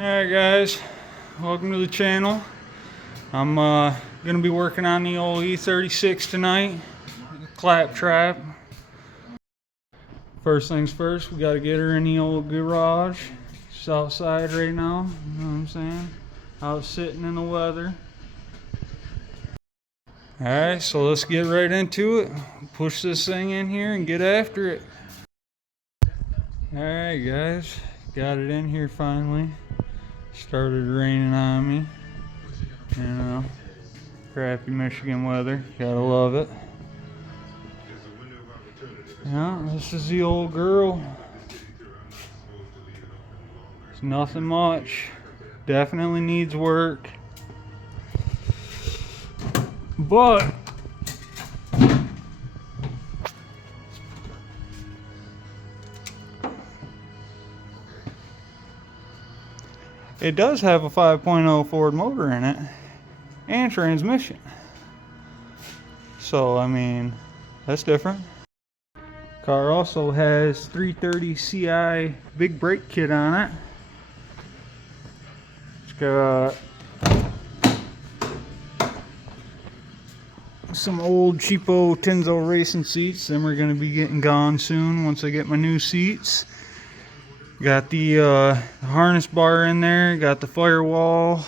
Alright guys, welcome to the channel. I'm gonna be working on the old e36 tonight, clap trap. First things first, we gotta get her in the old garage. She's outside right now, you know what I'm saying? Out sitting in the weather. Alright, so let's get right into it. Push this thing in here and get after it. Alright guys, got it in here finally. Started raining on me, you know, crappy Michigan weather, gotta love it. Yeah, this is the old girl. It's nothing much, definitely needs work, but it does have a 5.0 Ford motor in it and transmission. So, I mean, that's different. Car also has 330 CI big brake kit on it. It's got some old cheapo Tenzo racing seats. Them are going to be getting gone soon once I get my new seats. Got the harness bar in there, got the firewall,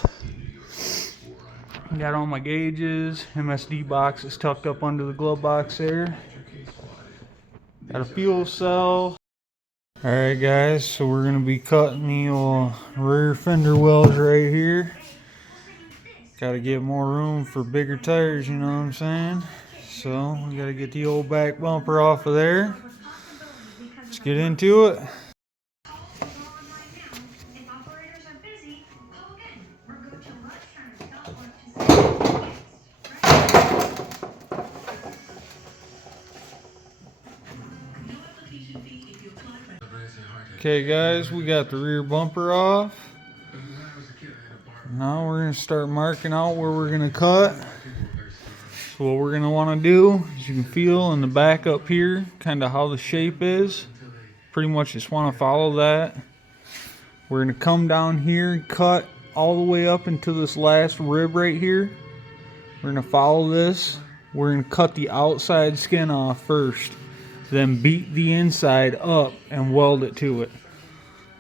got all my gauges, MSD box is tucked up under the glove box there. Got a fuel cell. Alright guys, so we're going to be cutting the rear fender wells right here. Got to get more room for bigger tires, you know what I'm saying? So we got to get the old back bumper off of there. Let's get into it. Okay guys, we got the rear bumper off. Now we're going to start marking out where we're going to cut. So what we're going to want to do is, you can feel in the back up here kind of how the shape is. Pretty much just want to follow that. We're going to come down here and cut all the way up into this last rib right here. We're going to follow this. We're going to cut the outside skin off first, then beat the inside up and weld it to it.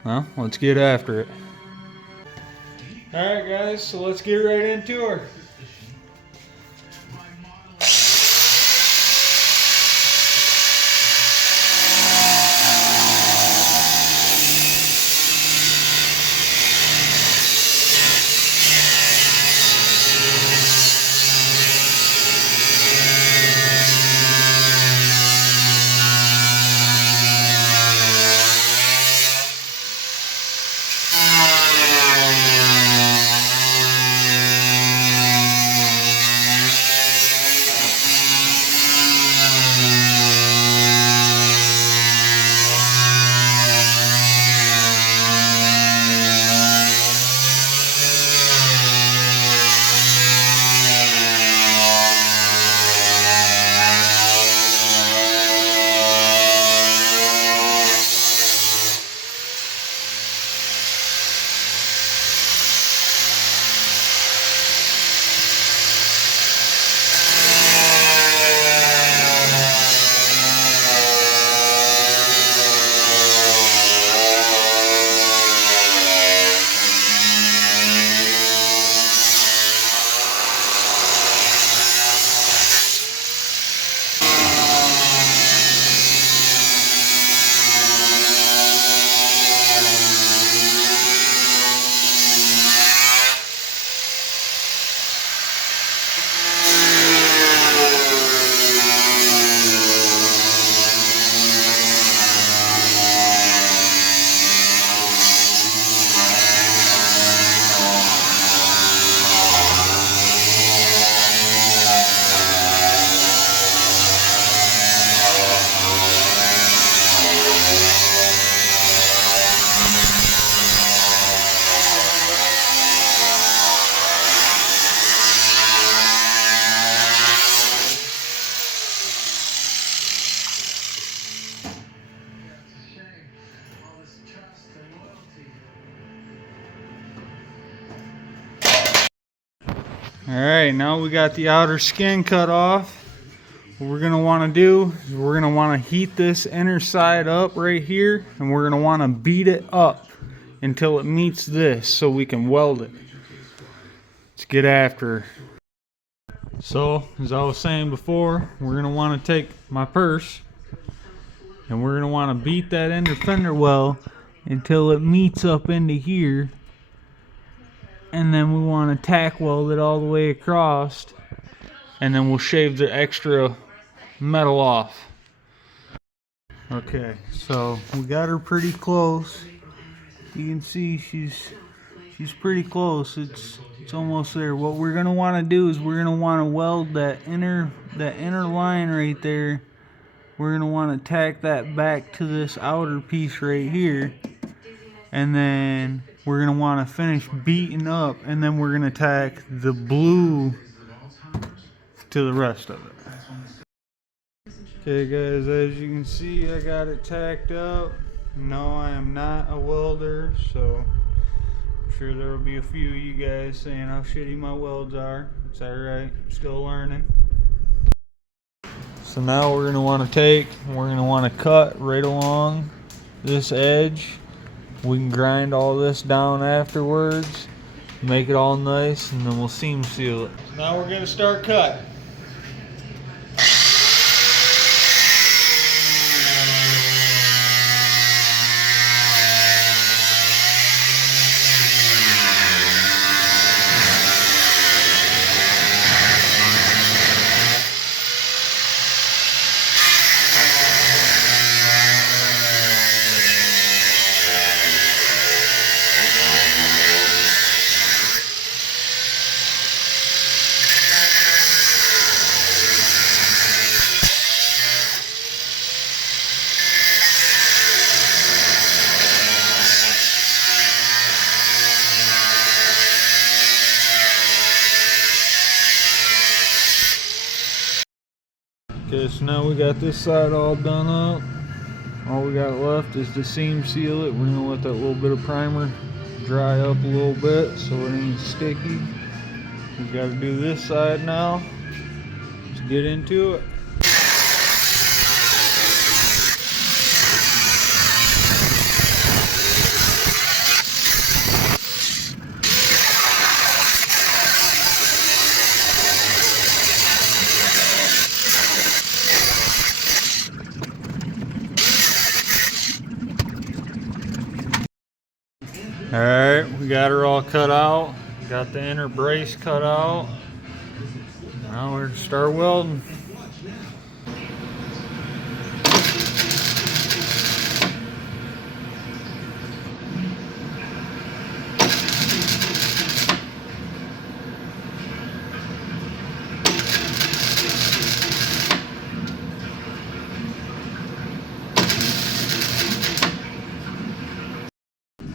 Well, let's get after it. Alright guys, so let's get right into her. Alright, now we got the outer skin cut off. What we're going to want to do is we're going to want to heat this inner side up right here, and we're going to want to beat it up until it meets this so we can weld it. Let's get after her. So, as I was saying before, we're going to want to take my purse and we're going to want to beat that inner fender well until it meets up into here, and then we want to tack weld it all the way across, and then we'll shave the extra metal off. Okay, so we got her pretty close. You can see she's pretty close. It's almost there. What we're gonna want to do is we're gonna want to weld that inner line right there. We're gonna want to tack that back to this outer piece right here, and then we're gonna want to finish beating up, and then we're gonna tack the blue to the rest of it. Okay guys, as you can see, I got it tacked up. No, I am not a welder, so I'm sure there will be a few of you guys saying how shitty my welds are. It's alright, I'm still learning. So now we're going to want to take, we're going to want to cut right along this edge. We can grind all this down afterwards, make it all nice, and then we'll seam seal it. Now we're going to start cutting. Okay, so now we got this side all done up. All we got left is to seam seal it. We're gonna let that little bit of primer dry up a little bit so it ain't sticky. We gotta do this side now. Let's get into it. Alright, we got her all cut out. Got the inner brace cut out. Now we're gonna start welding.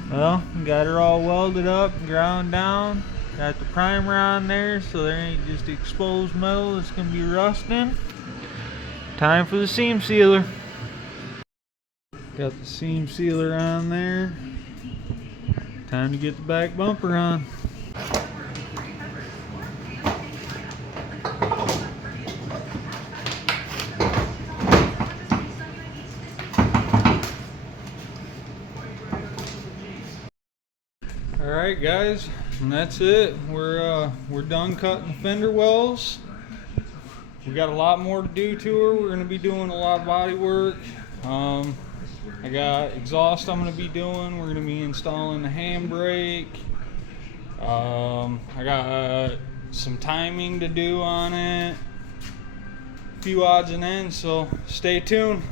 Well, got her all welded up, ground down. Got the primer on there so there ain't just exposed metal that's gonna be rusting. Time for the seam sealer. Got the seam sealer on there. Time to get the back bumper on. Alright guys, and that's it. We're done cutting the fender wells. We got a lot more to do to her. We're going to be doing a lot of body work. I got exhaust I'm going to be doing. We're going to be installing the handbrake. I got some timing to do on it. A few odds and ends, so stay tuned.